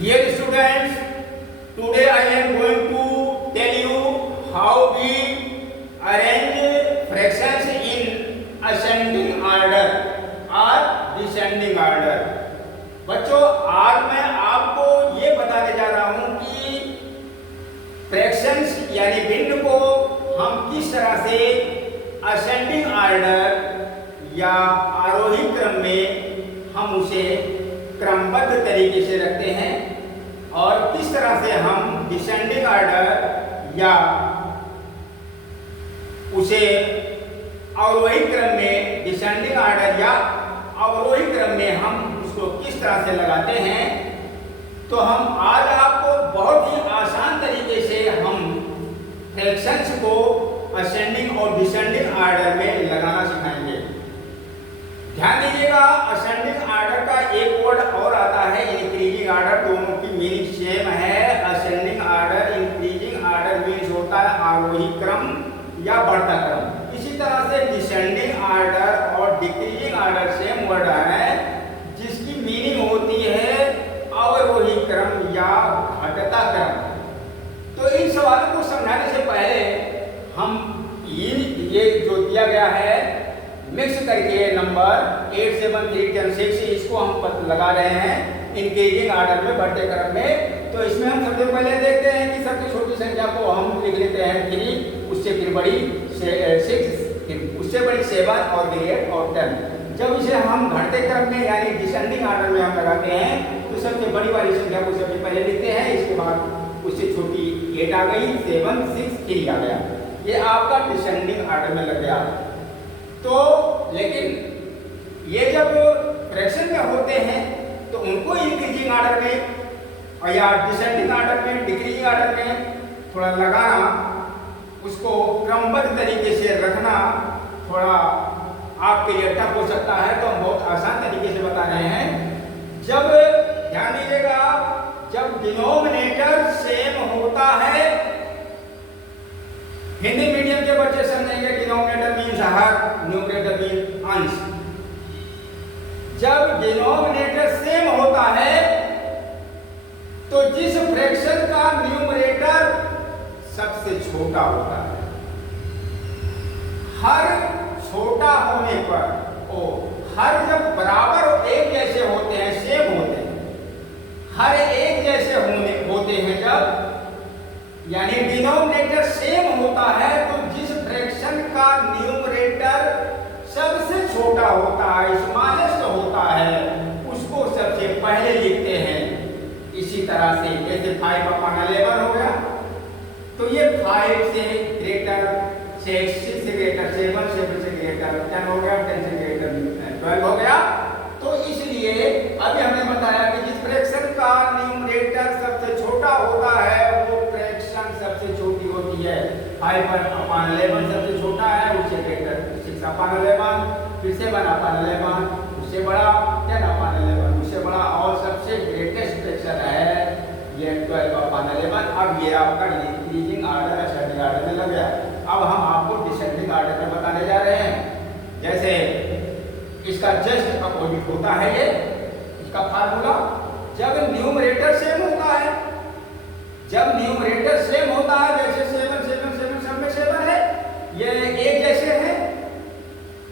Dear students, today I am going to tell you how we arrange fractions in ascending order or descending order. बच्चों, आज मैं आपको ये बताने जा रहा हूँ कि फ्रैक्शंस यानी भिन्न को हम किस तरह से असेंडिंग ऑर्डर या आरोही क्रम में हम उसे क्रमबद्ध तरीके से रखते हैं और किस तरह से हम डिसेंडिंग ऑर्डर या उसे अवरोही क्रम में डिसेंडिंग ऑर्डर या अवरोही क्रम में हम उसको किस तरह से लगाते हैं। तो हम आज आपको बहुत ही आसान तरीके से हम फ्रैक्शंस को असेंडिंग और डिसेंडिंग ऑर्डर में लगाना सिखाएंगे। ध्यान दीजिएगा, असेंडिंग ऑर्डर का एक वर्ड और आता है इंक्रीजिंग ऑर्डर, दोनों की मीनिंग सेम है। Ascending order, increasing order means होता है आरोही क्रम या बढ़ता क्रम। इसी तरह से डिसेंडिंग ऑर्डर और डिक्रीजिंग ऑर्डर सेम वर्ड है जिसकी मीनिंग होती है अवरोही क्रम या घटता क्रम। तो इन सवालों को समझाने से पहले हम ये जो दिया गया है मिक्स करके नंबर 8, 7, 3, 10, 6 इसको हम लगा रहे हैं इंक्रीजिंग ऑर्डर में, बढ़ते क्रम में। तो इसमें हम सबसे पहले देखते हैं कि सबसे छोटी संख्या को हम लिख लेते हैं 3, उससे फिर बड़ी 6, उससे बड़ी 7 और 8 और 10। जब इसे हम घटते क्रम में यानी डिसेंडिंग ऑर्डर में हम लगाते हैं तो सबसे बड़ी वाली संख्या को सबसे पहले लिखते हैं, इसके बाद उससे छोटी 8 आ गई, 7, 6, 3 आ गया। ये आपका डिसेंडिंग ऑर्डर में लग गया। तो लेकिन ये जब फ्रैक्शन में होते हैं तो उनको इंक्रीजिंग ऑर्डर में और या डिसेंडिंग ऑर्डर में, डिक्रीजिंग ऑर्डर में थोड़ा लगाना, उसको क्रमबद्ध तरीके से रखना थोड़ा आपके लिए टफ हो सकता है। तो हम बहुत आसान तरीके से बता रहे हैं। जब ध्यान दीजिएगा, जब डिनोमिनेटर सेम होता है, हिंदी मीडियम के बच्चे समझेंगे डिनोमिनेटर मीन्स हर, न्यूमरेटर मीन्स अंश। जब डिनोमिनेटर सेम होता है तो जिस फ्रैक्शन का न्यूमरेटर सबसे छोटा होता है, हर छोटा होने पर हर जब बराबर एक जैसे होते हैं, सेम होते हैं, हर एक जैसे होते हैं जब यानी डिनोमिनेटर सेम होता है तो जिस फ्रैक्शन का न्यूमरेटर सबसे छोटा होता है, स्मॉलेस्ट होता है, उसको सबसे पहले लिखते हैं। इसी तरह से जैसे 5/11 हो गया तो ये 5 से ग्रेटर 6, 6 से ग्रेटर 7, 7 से ग्रेटर 10 हो गया, 10 से ग्रेटर 12 हो गया। तो इसलिए अभी हमने बताया कि जिस फ्रैक्शन का न्यूमरेटर सबसे छोटा होता है वो फ्रैक्शन सबसे छोटी होती है। 5/11 सबसे छोटा है, उससे ग्रेटर 6/11, फिर 7/11, उससे बड़ा 10/11, उससे बड़ा और सबसे ग्रेटेस्ट फ्रैक्शन है ये 12/11। अब ये आपका इंक्रीजिंग ऑर्डर असेंडिंग ऑर्डर में लग गया। अब हम आपको डिसेंडिंग ऑर्डर में बताने जा रहे हैं। जैसे इसका जस्ट अपोजिट होता है ये इसका फार्मूला। जब न्यूमरेटर सेम होता है, जब न्यूमरेटर सेम होता है, जैसे 7, 7, 7 सब में 7 है, ये एक जैसे हैं,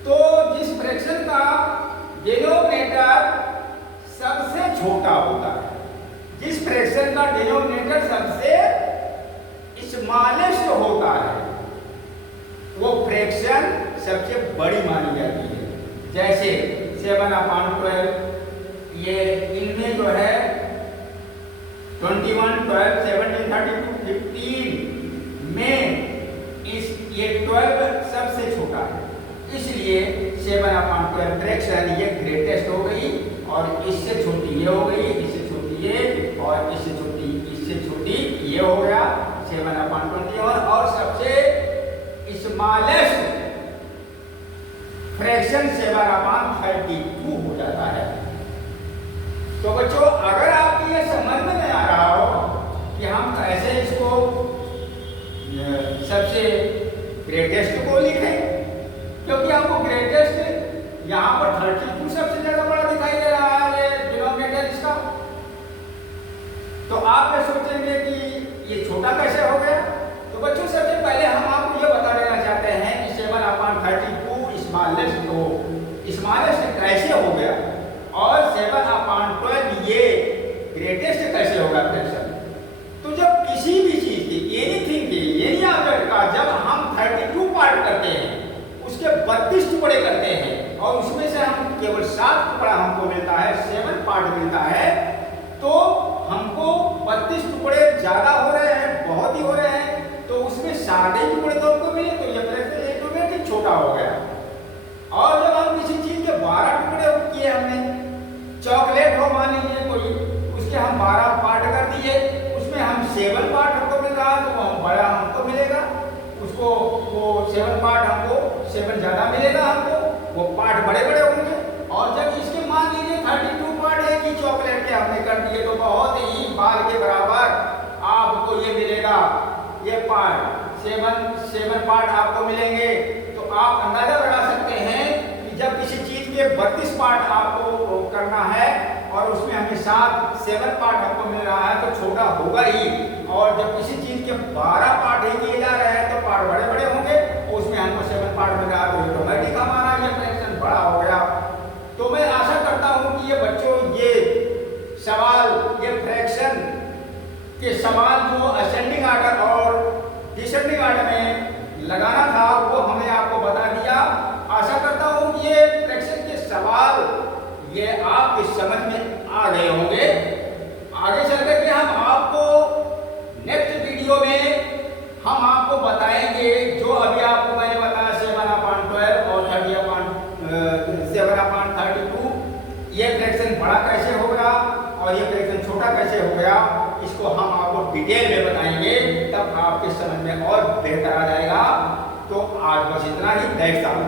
तो जिस फ्रैक्शन का डिनोमिनेटर सबसे छोटा होता है, जिस फ्रैक्शन का डिनोमिनेटर सबसे स्मॉलेस्ट होता है, वो फ्रैक्शन सबसे बड़ी मानी जाती है। जैसे 7/12 ये इनमें जो है 21, 12, 17, 32, 15 में ये 12 सबसे छोटा है, इसलिए 7/12 फ्रैक्शन ये ग्रेटेस्ट हो गई और इससे छोटी ये हो गई, इससे छोटी ये और इससे छोटी ये हो गया 7/21 और सबसे स्मॉलेस्ट फ्रैक्शन 7/32 हो जाता है। तो बच्चों, अगर आपको ये समझ में नहीं आ रहा हो कि हम कैसे इसको सबसे ग्रेटेस्ट को लिखें, क्योंकि आपको ग्रेटेस्ट यहाँ पर 32 सबसे ज्यादा बड़ा दिखाई दे रहा है, ये डिनोमिनेटर इसका। कैसे हो गया और 7/12 ये ग्रेटेस्ट कैसे होगा फ्रैक्शन। तो जब किसी भी चीज की एनीथिंग की एनी ऑब्जेक्ट का जब हम 32 पार्ट करते हैं, उसके 32 टुकड़े करते हैं और उसमें से हम केवल 7 टुकड़ा हमको मिलता है, 7 पार्ट मिलता है, तो हमको 32 टुकड़े ज्यादा हो रहे हैं, बहुत ही हो रहे हैं, तो उसमें 7 ही टुकड़े तो हमको मिले, तो ये फ्रैक्शन ऑटोमेटिक छोटा हो गया। और जब हम किसी चीज के 12 टुकड़े किए, हमने चॉकलेट हो मान लीजिए कोई, उसके हम 12 पार्ट कर दिए, उसमें हम 7 पार्ट हमको मिल रहा है, तो हम बड़ा हमको मिलेगा, उसको वो 7 पार्ट हमको 7 ज्यादा मिलेगा, हमको वो पार्ट बड़े बड़े होंगे। और जब इसके मान लीजिए 32 पार्ट है कि चॉकलेट के हमने कर दिए, तो बहुत ही बाल के बराबर आपको ये मिलेगा, ये पार्ट 7 पार्ट आपको मिलेंगे। तो आप अंदाजा लगा सकते हैं कि जब किसी चीज के 32 पार्ट आपको करना है और उसमें हमें 7 पार्ट आपको मिल रहा है, तो छोटा होगा ही। और जब किसी चीज के 12 पार्ट ही किए जा रहे हैं, तो पार्ट बड़े बड़े होंगे, और उसमें हमको 7 पार्ट मिल रहा है, तो ऑटोमेटिक हमारा ये फ्रैक्शन बड़ा हो गया। तो मैं आशा करता हूं कि ये बच्चों ये सवाल, ये फ्रैक्शन के सवाल जो असेंडिंग आर्डर और डिसेंडिंग आर्डर में लगाना था, वो हमने आपको बता दिया। आशा करता हूं कि ये फ्रैक्शन के सवाल ये आपकी समझ में आ गए होंगे। आगे चल करके हम आपको नेक्स्ट वीडियो में हम आपको बताएंगे, जो अभी आपको मैंने बताया 7/12 और 7/32, ये फ्रैक्शन बड़ा कैसे हो गया और ये फ्रैक्शन छोटा कैसे हो गया, इसको हम आपको डिटेल में बताएंगे, तब आपके समझ में और बेहतर आ जाएगा। तो आज बस इतना ही, दैट्स ऑल।